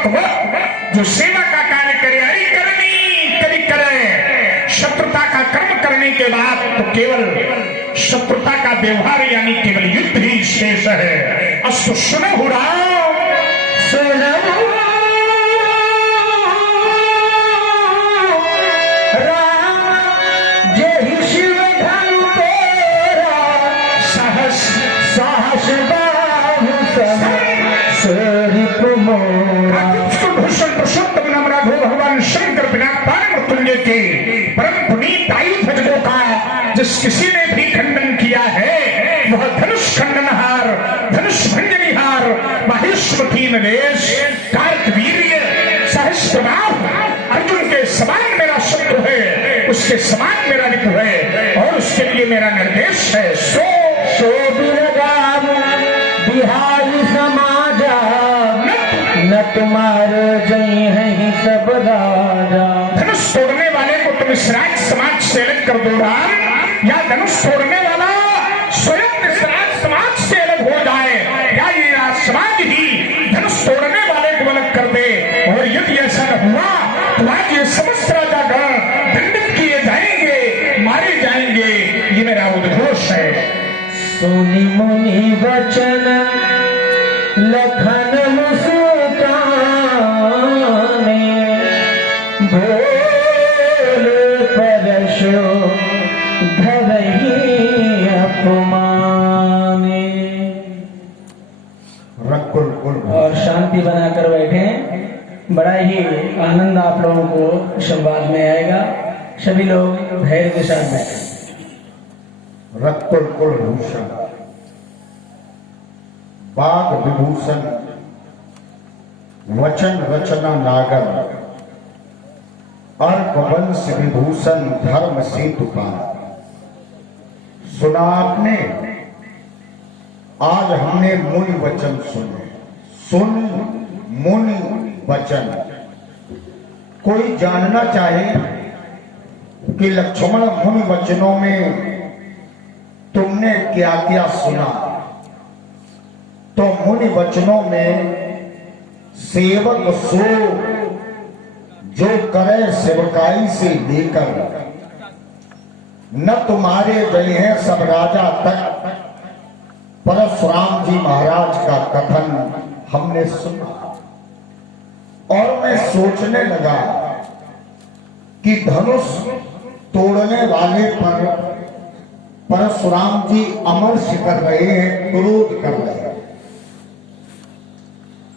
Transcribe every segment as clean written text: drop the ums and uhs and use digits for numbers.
सेवक वो जो सेवा का कार्य करे, हरि करनी कभी करे। शत्रुता का कर्म करने के बाद तो केवल शत्रुता का व्यवहार यानी केवल युद्ध ही शेष है। अस्तु सुनो राम, सुनो राम, जय शिव धनु तेरा साहस साहस भूषण पुरुषोत्तम नाम राघव भगवान शंकर बिना पार तुल्य के परम पुनीत आयुध भजनों का जिस किसी ने भी खंडन किया है वह धनुष खंडनहार, धनुष भंजनिहार, माहेश्वती नरेश, कार्तवीर्य, सहस्त्रनाभ अर्जुन के समान मेरा शत्रु है, उसके समान मेरा रिपु है और उसके लिए मेरा निर्देश है। सो बिरगाम बिहारी समाजा न तुम्हारे जय है ही सब राजा। धनुष तोड़ने वाले को तुम इस राज समाज से अलग कर दो राम, या धनुष तोड़ने वाला स्वयं इस राज समाज से अलग हो जाए, या ये राज समाज ही धनुष तोड़ने वाले को अलग कर दे। और यदि ऐसा न हुआ तो आज ये समस्त राजा गण दंडित किए जाएंगे, मारे जाएंगे, ये मेरा उद्घोष है। सुनि मुनि वचन लखन मुस्काने, भोले परशो धरहि अपमाने। और शांति बनाकर बैठे, बड़ा ही आनंद आप लोगों को संवाद में आएगा। सभी लोग धैर्य के साथ बैठे। रक्कुल कुल भूषण, बाग विभूषण, वचन रचना नागर, अर्क वंश विभूषण, धर्म सेतु का। सुना आपने, आज हमने मुनि वचन सुने। सुन मुनि वचन। कोई जानना चाहे कि लक्ष्मण मुनि वचनों में तुमने क्या क्या सुना, तो मुनि वचनों में सेवक सो जो करे सेवकाई से लेकर न तुम्हारे गए हैं सब राजा तक, परशुराम जी महाराज का कथन हमने सुना। और मैं सोचने लगा कि धनुष तोड़ने वाले पर परशुराम जी अमर्ष कर रहे हैं, क्रोध कर रहे हैं।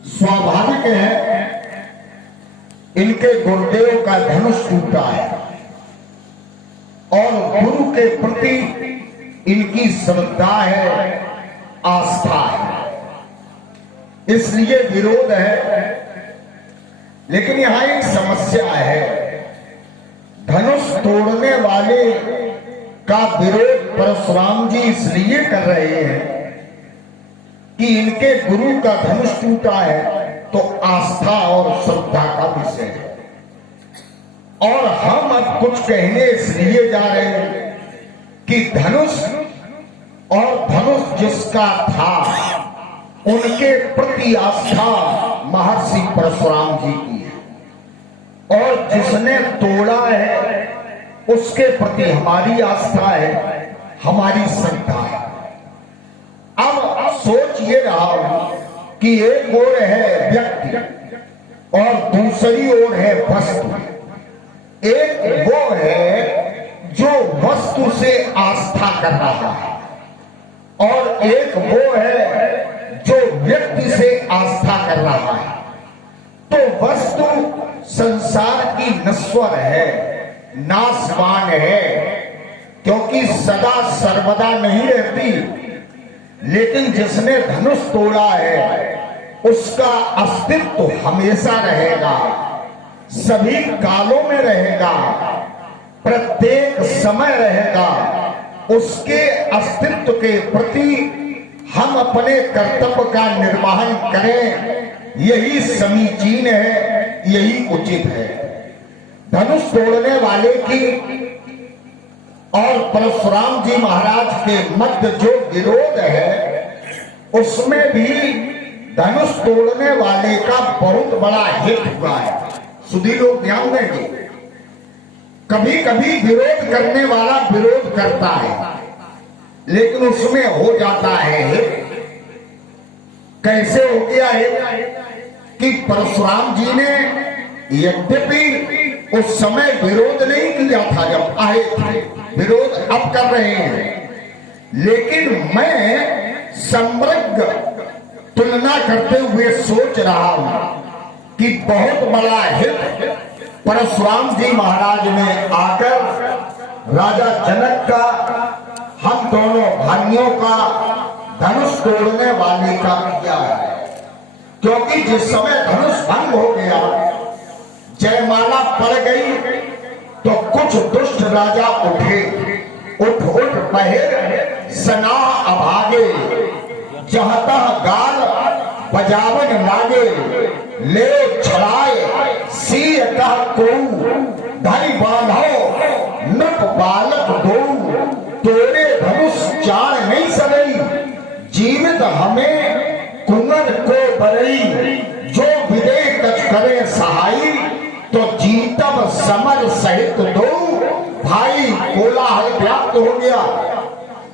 स्वाभाविक है, इनके गुरुदेव का धनुष टूटा है और गुरु के प्रति इनकी श्रद्धा है, आस्था है, इसलिए विरोध है। लेकिन यहां एक समस्या है, धनुष तोड़ने वाले का विरोध परशुराम जी इसलिए कर रहे हैं कि इनके गुरु का धनुष टूटा है, तो आस्था और श्रद्धा का विषय है। और हम अब कुछ कहने इसलिए जा रहे हैं कि धनुष और धनुष जिसका था उनके प्रति आस्था महर्षि परशुराम जी की है, और जिसने तोड़ा है उसके प्रति हमारी आस्था है, हमारी श्रद्धा है। अब सोच ये रहा हूं कि एक ओर है व्यक्ति और दूसरी ओर है वस्तु। एक वो है जो वस्तु से आस्था कर रहा है और एक वो है जो व्यक्ति से आस्था कर रहा है। तो वस्तु संसार की नश्वर है, नाशवान है, क्योंकि सदा सर्वदा नहीं रहती। लेकिन जिसने धनुष तोड़ा है उसका अस्तित्व हमेशा रहेगा, सभी कालों में रहेगा, प्रत्येक समय रहेगा। उसके अस्तित्व के प्रति हम अपने कर्तव्य का निर्वहन करें, यही समीचीन है, यही उचित है। धनुष तोड़ने वाले की और परशुराम जी महाराज के मध्य जो विरोध है उसमें भी धनुष तोड़ने वाले का बहुत बड़ा हित हुआ है। सुधी लोग ध्यान देंगे, कभी कभी विरोध करने वाला विरोध करता है लेकिन उसमें हो जाता है हित। कैसे हो गया है कि परशुराम जी ने यद्यपि उस समय विरोध नहीं किया था, जब आए थे, विरोध अब कर रहे हैं, लेकिन मैं समग्र तुलना करते हुए सोच रहा हूं कि बहुत बड़ा हित परशुराम जी महाराज ने आकर राजा जनक का, हम दोनों भाइयों का, धनुष तोड़ने वाले का किया है। क्योंकि जिस समय धनुष भंग हो गया, जयमाला पड़ गई, तो कुछ दुष्ट राजा उठे, उठ पहर सना अभागे, जहता गाल बजावन लागे, ले छड़ाए सिय कह को, धई बांधो नट बालक दो, तोरे धनुष चार नहीं सगई, जीवित हमें कुंवर को बरई, जो विदे कछ करे सहाई, तो जीतब समर सहित दो। भाई कोलाहल व्याप्त हो गया,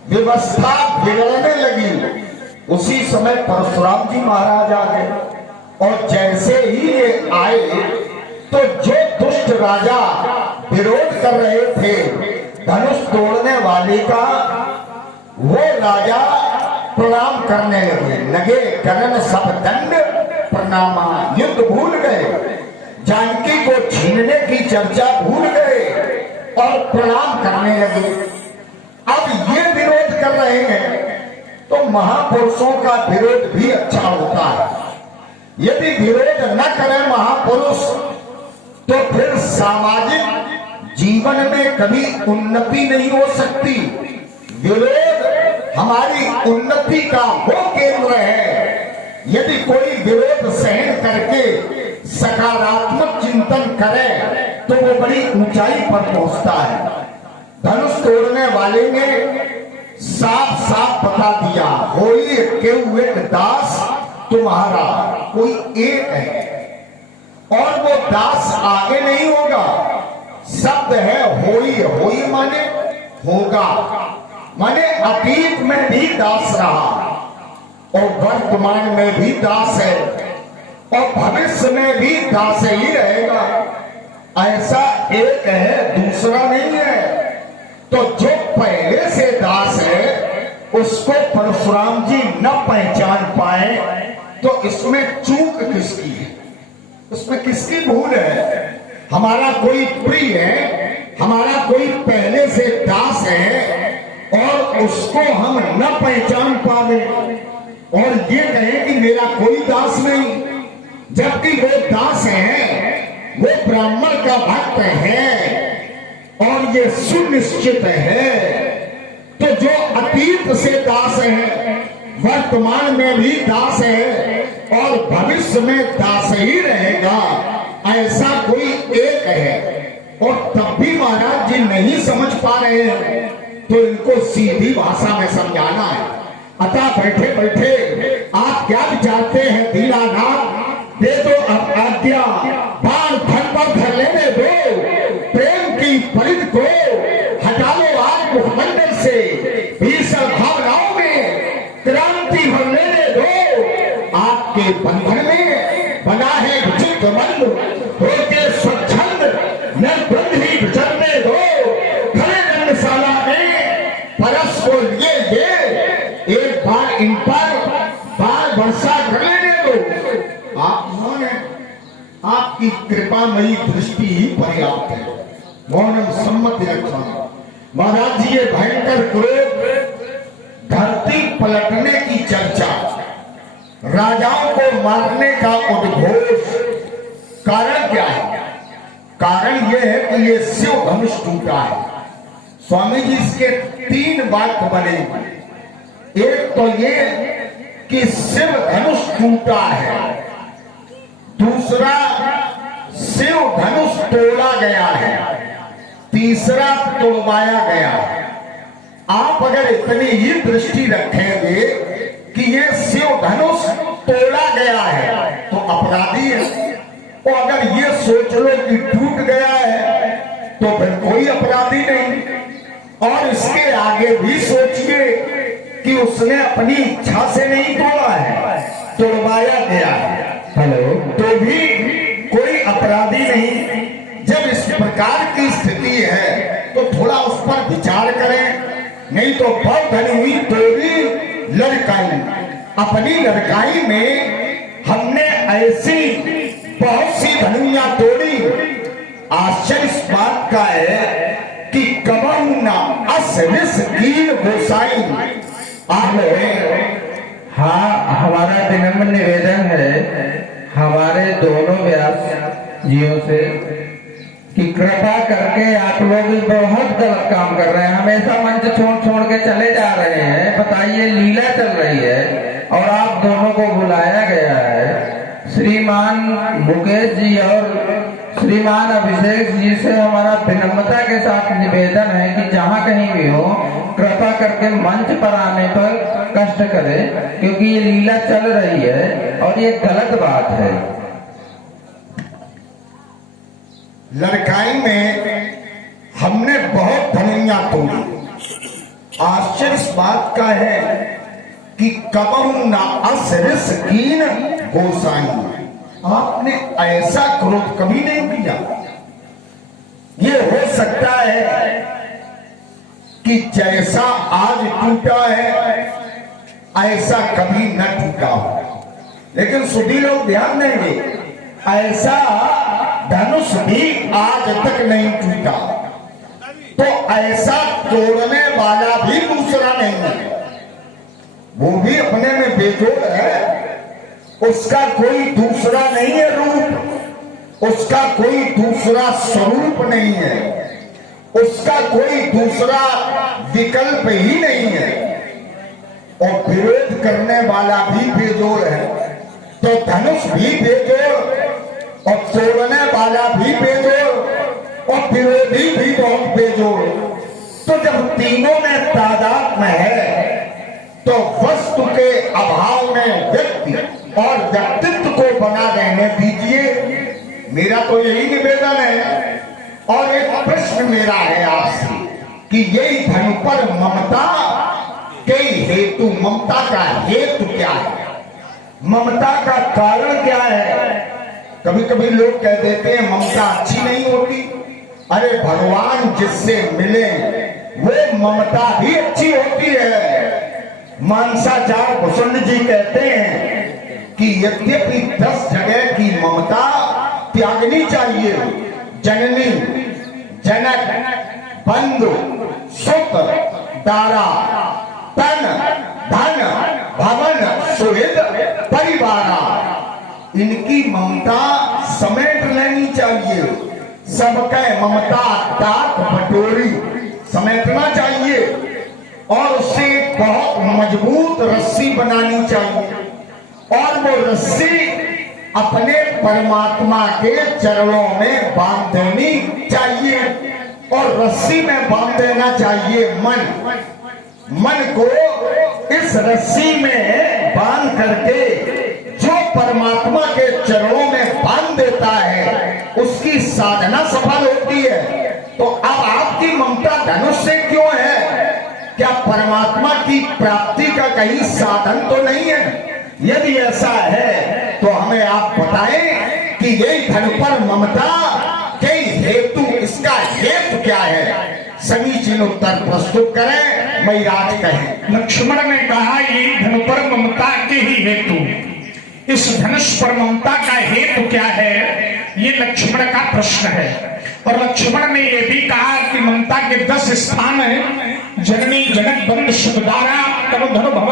व्यवस्था बिगड़ने लगी। उसी समय परशुराम जी महाराज आ गए, और जैसे ही ये आए तो जो दुष्ट राजा विरोध कर रहे थे धनुष तोड़ने वाले का, वो राजा प्रणाम करने लगे। करण सब दंड प्रणामा, युद्ध भूल गए, जानकी को छीनने की चर्चा भूल गए और प्रणाम करने लगे। अब ये विरोध कर रहे हैं तो महापुरुषों का विरोध भी अच्छा होता है। यदि विरोध न करें महापुरुष तो फिर सामाजिक जीवन में कभी उन्नति नहीं हो सकती। विरोध हमारी उन्नति का वो केंद्र है। यदि कोई विरोध सहन करके सकारात्मक चिंतन करे तो वो बड़ी ऊंचाई पर पहुंचता है। धनुष तोड़ने वाले ने साफ साफ बता दिया, होई केहू एक दास तुम्हारा, कोई एक है, और वो दास आगे नहीं होगा। शब्द है होई, होई माने होगा, माने अतीत में भी दास रहा और वर्तमान में भी दास है और भविष्य में भी दास ही रहेगा। ऐसा एक है, दूसरा नहीं है। तो जो पहले से दास है उसको परशुराम जी न पहचान पाए तो इसमें चूक किसकी है, उसमें किसकी भूल है? हमारा कोई प्रिय है, हमारा कोई पहले से दास है और उसको हम न पहचान पावे और ये कहे कि मेरा कोई दास नहीं, जबकि वो दास है, वो ब्राह्मण का भक्त है और ये सुनिश्चित है। तो जो अतीत से दास है, वर्तमान में भी दास है और भविष्य में दास ही रहेगा, ऐसा कोई एक है। और तब भी महाराज जी नहीं समझ पा रहे हैं तो इनको सीधी भाषा में समझाना है। अतः बैठे बैठे आप क्या विचारते हैं दीनानाथ, दे दो अब आज्ञा, बाण धन पर धर लेने दो, प्रेम की परिध को हटा लो आज मुखमंडल से, भीषण भावनाओं में क्रांति भर लेने दो। आपके बंधन में बना है विचित्र बंध, होके स्वच्छंद निर्बंध ही विचरने दो। खड़े रंगशाला में परस को लिए एक बार इन पर बाल वर्षा कर लेने दो। आप उन्होंने आपकी कृपामयी दृष्टि ही पर्याप्त है। मौनम सम्मति रखना। महाराज जी ये भयंकर क्रोध, धरती पलटने की चर्चा, राजाओं को मारने का उद्घोष, कारण क्या है? कारण यह है कि ये शिव धनुष टूटा है। स्वामी जी इसके 3 वाक्य बने। एक तो ये कि शिव धनुष टूटा है, दूसरा शिव धनुष तोड़ा गया है, तीसरा तोड़वाया गया है। आप अगर इतनी ही दृष्टि रखेंगे कि ये शिव धनुष तोड़ा गया है तो अपराधी है, और अगर ये सोच लो कि टूट गया है तो फिर कोई अपराधी नहीं। और इसके आगे भी सोचिए कि उसने अपनी इच्छा से नहीं तोड़ा है, तोड़वाया गया है, हेलो, तो भी कोई अपराधी नहीं। जब इस प्रकार की स्थिति है तो थोड़ा उस पर विचार करें, नहीं तो बहुत धनी हुई तोड़ी लड़काई। अपनी लड़काई में हमने ऐसी बहुत सी धनुइयां तोड़ी। आश्चर्य इस बात का है कि कबहू ना असरिस कील गोसाई। हाँ, हमारा विनम्र निवेदन है हमारे दोनों व्यास जियों से कि कृपा करके आप लोग बहुत गलत काम कर रहे हैं। हमेशा मंच छोड़ के चले जा रहे हैं। बताइए, लीला चल रही है और आप दोनों को बुलाया गया है। श्रीमान मुकेश जी और श्रीमान अभिषेक जी से हमारा विनम्रता के साथ निवेदन है कि जहाँ कहीं भी हो कृपा करके मंच पर आने पर कष्ट करें, क्योंकि ये लीला चल रही है और ये गलत बात है। लड़काई में हमने बहुत धनुइयां तोड़ी। आश्चर्य इस बात का है कि कबहू ना असरिस कीन गोसाई। आपने ऐसा क्रोध कभी नहीं किया। ये हो सकता है कि जैसा आज टूटा है ऐसा कभी न टूटा हो, लेकिन सभी लोग ध्यान देंगे, ऐसा धनुष भी आज तक नहीं टूटा। तो ऐसा तोड़ने वाला भी दूसरा नहीं है, वो भी अपने में बेजोड़ है। उसका कोई दूसरा नहीं है रूप, उसका कोई दूसरा स्वरूप नहीं है, उसका कोई दूसरा विकल्प ही नहीं है। और विरोध करने वाला भी बेजोड़ है, तो धनुष भी बेजोड़ और तोड़ने वाला भी बेजोड़ और विरोधी भी बहुत बेजोड़। तो जब तीनों में तादाद में है तो वस्तु के अभाव में व्यक्ति और व्यक्तित्व को बना रहने दीजिए। मेरा तो यही निवेदन है। और एक प्रश्न मेरा है आपसे कि यही धनु पर ममता के हेतु, ममता का हेतु क्या है, ममता का कारण क्या है? कभी कभी लोग कह देते हैं ममता अच्छी नहीं होती। अरे भगवान जिससे मिले वो ममता भी अच्छी होती है। मानसाचार भूषण जी कहते हैं कि यद्यपि 10 जगह की ममता त्यागनी चाहिए, जननी, जनक, बंधु, सुत, दारा, तन, धन, भवन, सुहृद, परिवारा, इनकी ममता समेट लेनी चाहिए। सबके ममता डाक बटोरी समेटना चाहिए और उससे बहुत मजबूत रस्सी बनानी चाहिए और वो रस्सी अपने परमात्मा के चरणों में बांध देनी चाहिए। और रस्सी में बांध देना चाहिए मन को इस रस्सी में बांध करके जो परमात्मा के चरणों में बांध देता है उसकी साधना सफल होती है। तो अब आपकी ममता धनुष से क्यों है? क्या परमात्मा की प्राप्ति का कहीं साधन तो नहीं है? यदि ऐसा है तो हमें आप बताएं कि यही धनु पर ममता के हेतु, इसका हेतु क्या है? समीचीन उत्तर प्रस्तुत करें, मैराज कहें। लक्ष्मण ने कहा यही धनु पर ममता के ही हेतु। इस धनुष पर ममता का हेतु क्या है, ये लक्ष्मण का प्रश्न है। और लक्ष्मण ने यह भी कहा कि ममता के 10 स्थान हैं, जननी, जनक, बंधु, सुखदारा, तनु, धनु, भवन।